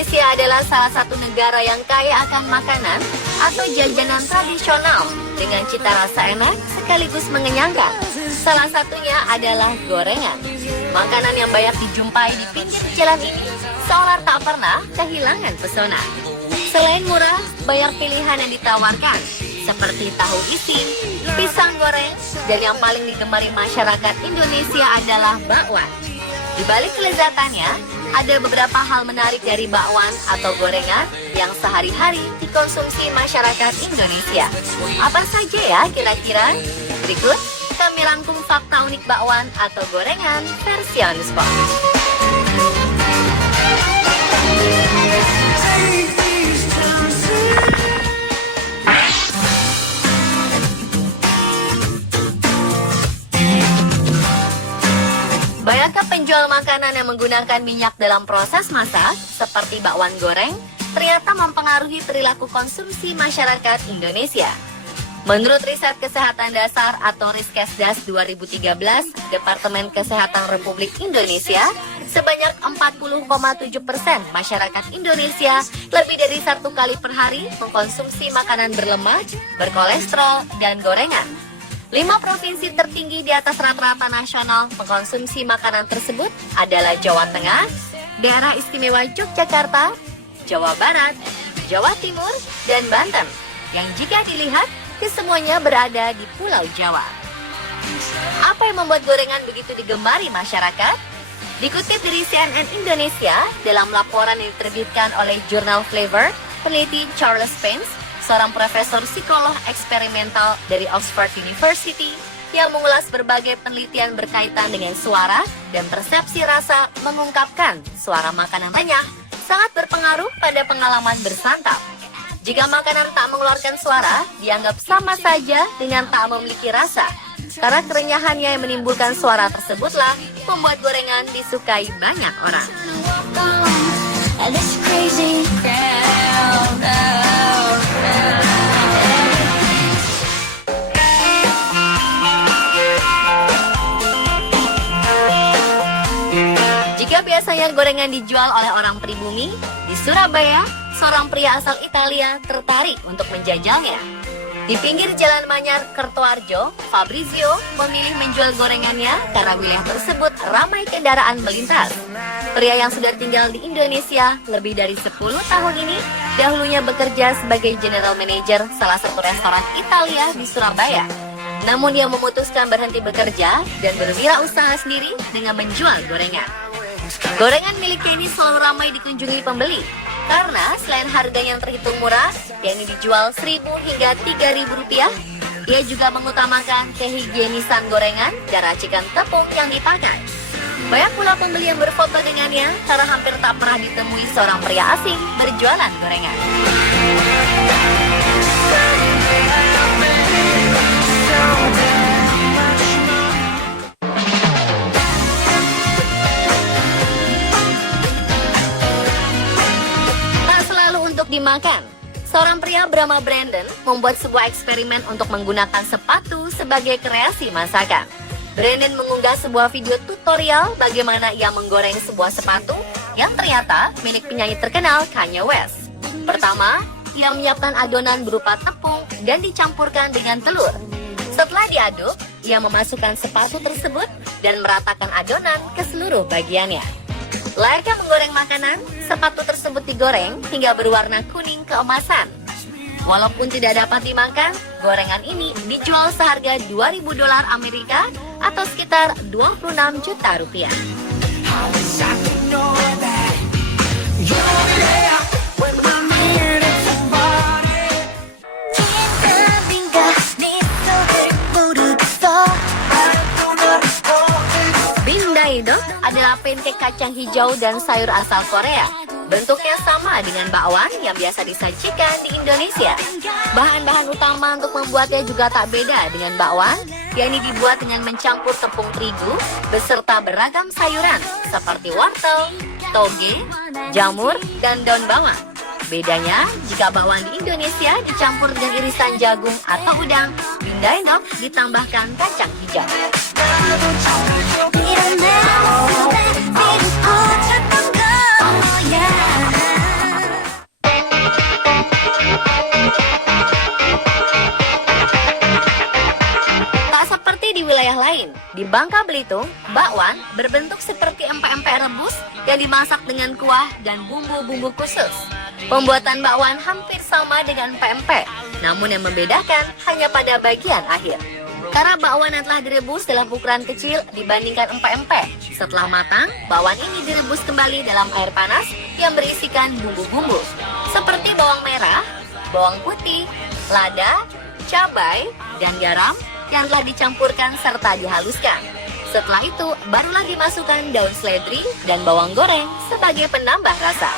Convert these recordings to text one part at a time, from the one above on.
Indonesia adalah salah satu negara yang kaya akan makanan atau jajanan tradisional dengan cita rasa enak sekaligus mengenyangkan. Salah satunya adalah gorengan. Makanan yang banyak dijumpai di pinggir jalan ini seolah tak pernah kehilangan pesona. Selain murah, banyak pilihan yang ditawarkan seperti tahu isin, pisang goreng, dan yang paling digemari masyarakat Indonesia adalah bakwan. Di balik kelezatannya, ada beberapa hal menarik dari bakwan atau gorengan yang sehari-hari dikonsumsi masyarakat Indonesia. Apa saja ya kira-kira? Berikut kami rangkum fakta unik bakwan atau gorengan versi on the spot. Banyaknya penjual makanan yang menggunakan minyak dalam proses masak, seperti bakwan goreng, ternyata mempengaruhi perilaku konsumsi masyarakat Indonesia. Menurut riset kesehatan dasar atau Riskesdas 2013, Departemen Kesehatan Republik Indonesia, sebanyak 40,7% masyarakat Indonesia lebih dari 1 kali per hari mengkonsumsi makanan berlemak, berkolesterol, dan gorengan. 5 provinsi tertinggi di atas rata-rata nasional mengkonsumsi makanan tersebut adalah Jawa Tengah, Daerah Istimewa Yogyakarta, Jawa Barat, Jawa Timur, dan Banten, yang jika dilihat, kesemuanya berada di Pulau Jawa. Apa yang membuat gorengan begitu digemari masyarakat? Dikutip dari CNN Indonesia, dalam laporan yang diterbitkan oleh jurnal Flavor, peneliti Charles Spence, seorang profesor psikolog eksperimental dari Oxford University yang mengulas berbagai penelitian berkaitan dengan suara dan persepsi rasa, mengungkapkan suara makanan renyah sangat berpengaruh pada pengalaman bersantap. Jika makanan tak mengeluarkan suara, dianggap sama saja dengan tak memiliki rasa. Karena kerenyahannya yang menimbulkan suara tersebutlah membuat gorengan disukai banyak orang. Jika biasanya gorengan dijual oleh orang pribumi, di Surabaya, seorang pria asal Italia tertarik untuk menjajalnya. Di pinggir Jalan Manyar, Kertoarjo, Fabrizio memilih menjual gorengannya karena wilayah tersebut ramai kendaraan melintas. Pria yang sudah tinggal di Indonesia lebih dari 10 tahun ini dahulunya bekerja sebagai general manager salah satu restoran Italia di Surabaya. Namun dia memutuskan berhenti bekerja dan berwirausaha sendiri dengan menjual gorengan. Gorengan miliknya ini selalu ramai dikunjungi pembeli karena selain harganya yang terhitung murah, yakni dijual Rp1.000 hingga Rp3.000, dia juga mengutamakan kehigienisan gorengan dan racikan tepung yang dipakai. Banyak pula pembeli yang berfoto dengannya karena hampir tak pernah ditemui seorang pria asing berjualan gorengan. Dimakan. Seorang pria bernama Brandon membuat sebuah eksperimen untuk menggunakan sepatu sebagai kreasi masakan. Brandon mengunggah sebuah video tutorial bagaimana ia menggoreng sebuah sepatu yang ternyata milik penyanyi terkenal Kanye West. Pertama, ia menyiapkan adonan berupa tepung dan dicampurkan dengan telur. Setelah diaduk, ia memasukkan sepatu tersebut dan meratakan adonan ke seluruh bagiannya. Layaknya menggoreng makanan, sepatu tersebut digoreng hingga berwarna kuning keemasan. Walaupun tidak dapat dimakan, gorengan ini dijual seharga $2.000 Amerika atau sekitar 26 juta rupiah. Bimdaidok adalah pancake kacang hijau dan sayur asal Korea. Bentuknya sama dengan bakwan yang biasa disajikan di Indonesia. Bahan-bahan utama untuk membuatnya juga tak beda dengan bakwan, yakni dibuat dengan mencampur tepung terigu beserta beragam sayuran seperti wortel, toge, jamur, dan daun bawang. Bedanya, jika bakwan di Indonesia dicampur dengan irisan jagung atau udang, Bimdaidok ditambahkan kacang hijau. wilayah lain. Di Bangka Belitung, bakwan berbentuk seperti empek-empek rebus yang dimasak dengan kuah dan bumbu-bumbu khusus. Pembuatan bakwan hampir sama dengan empek-empek, namun yang membedakan hanya pada bagian akhir. Karena bakwan yang telah direbus dalam ukuran kecil dibandingkan empek-empek. Setelah matang, bakwan ini direbus kembali dalam air panas yang berisikan bumbu-bumbu seperti bawang merah, bawang putih, lada, cabai, dan garam yang telah dicampurkan serta dihaluskan. Setelah itu, barulah dimasukkan daun seledri dan bawang goreng sebagai penambah rasa.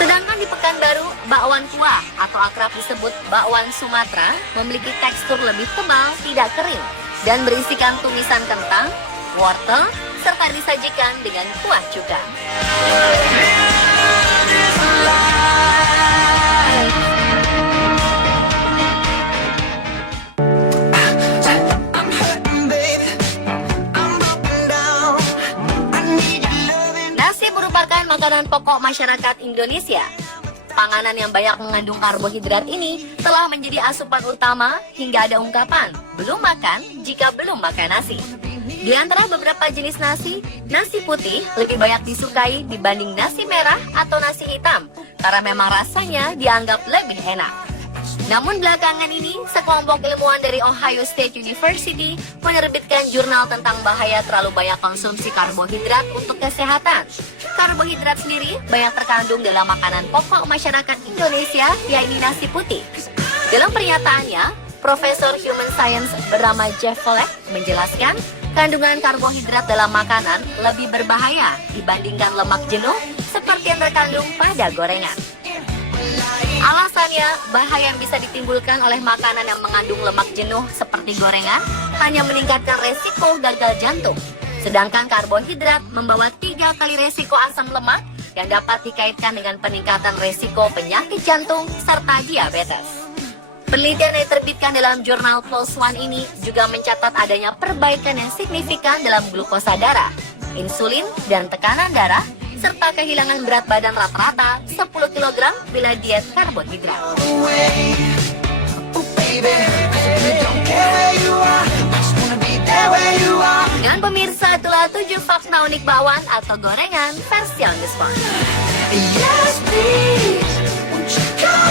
Sedangkan di Pekanbaru, bakwan kuah atau akrab disebut bakwan Sumatera memiliki tekstur lebih tebal, tidak kering, dan berisikan tumisan kentang, wortel, serta disajikan dengan kuah cuka. Nasi merupakan makanan pokok masyarakat Indonesia. Panganan yang banyak mengandung karbohidrat ini telah menjadi asupan utama hingga ada ungkapan, belum makan jika belum makan nasi. Di antara beberapa jenis nasi, nasi putih lebih banyak disukai dibanding nasi merah atau nasi hitam karena memang rasanya dianggap lebih enak. Namun belakangan ini, sekelompok ilmuwan dari Ohio State University menerbitkan jurnal tentang bahaya terlalu banyak konsumsi karbohidrat untuk kesehatan. Karbohidrat sendiri banyak terkandung dalam makanan pokok masyarakat Indonesia, yaitu nasi putih. Dalam pernyataannya, Profesor Human Science bernama Jeff Volek menjelaskan kandungan karbohidrat dalam makanan lebih berbahaya dibandingkan lemak jenuh seperti yang terkandung pada gorengan. Alasannya, bahaya yang bisa ditimbulkan oleh makanan yang mengandung lemak jenuh seperti gorengan hanya meningkatkan resiko gagal jantung. Sedangkan karbohidrat membawa 3 kali resiko asam lemak yang dapat dikaitkan dengan peningkatan resiko penyakit jantung serta diabetes. Penelitian yang diterbitkan dalam jurnal PLOS ONE ini juga mencatat adanya perbaikan yang signifikan dalam glukosa darah, insulin, dan tekanan darah, serta kehilangan berat badan rata-rata 10 kg bila diet karbohidrat. Dan pemirsa, itulah 7 fakta unik bakwan atau gorengan versi on the spot.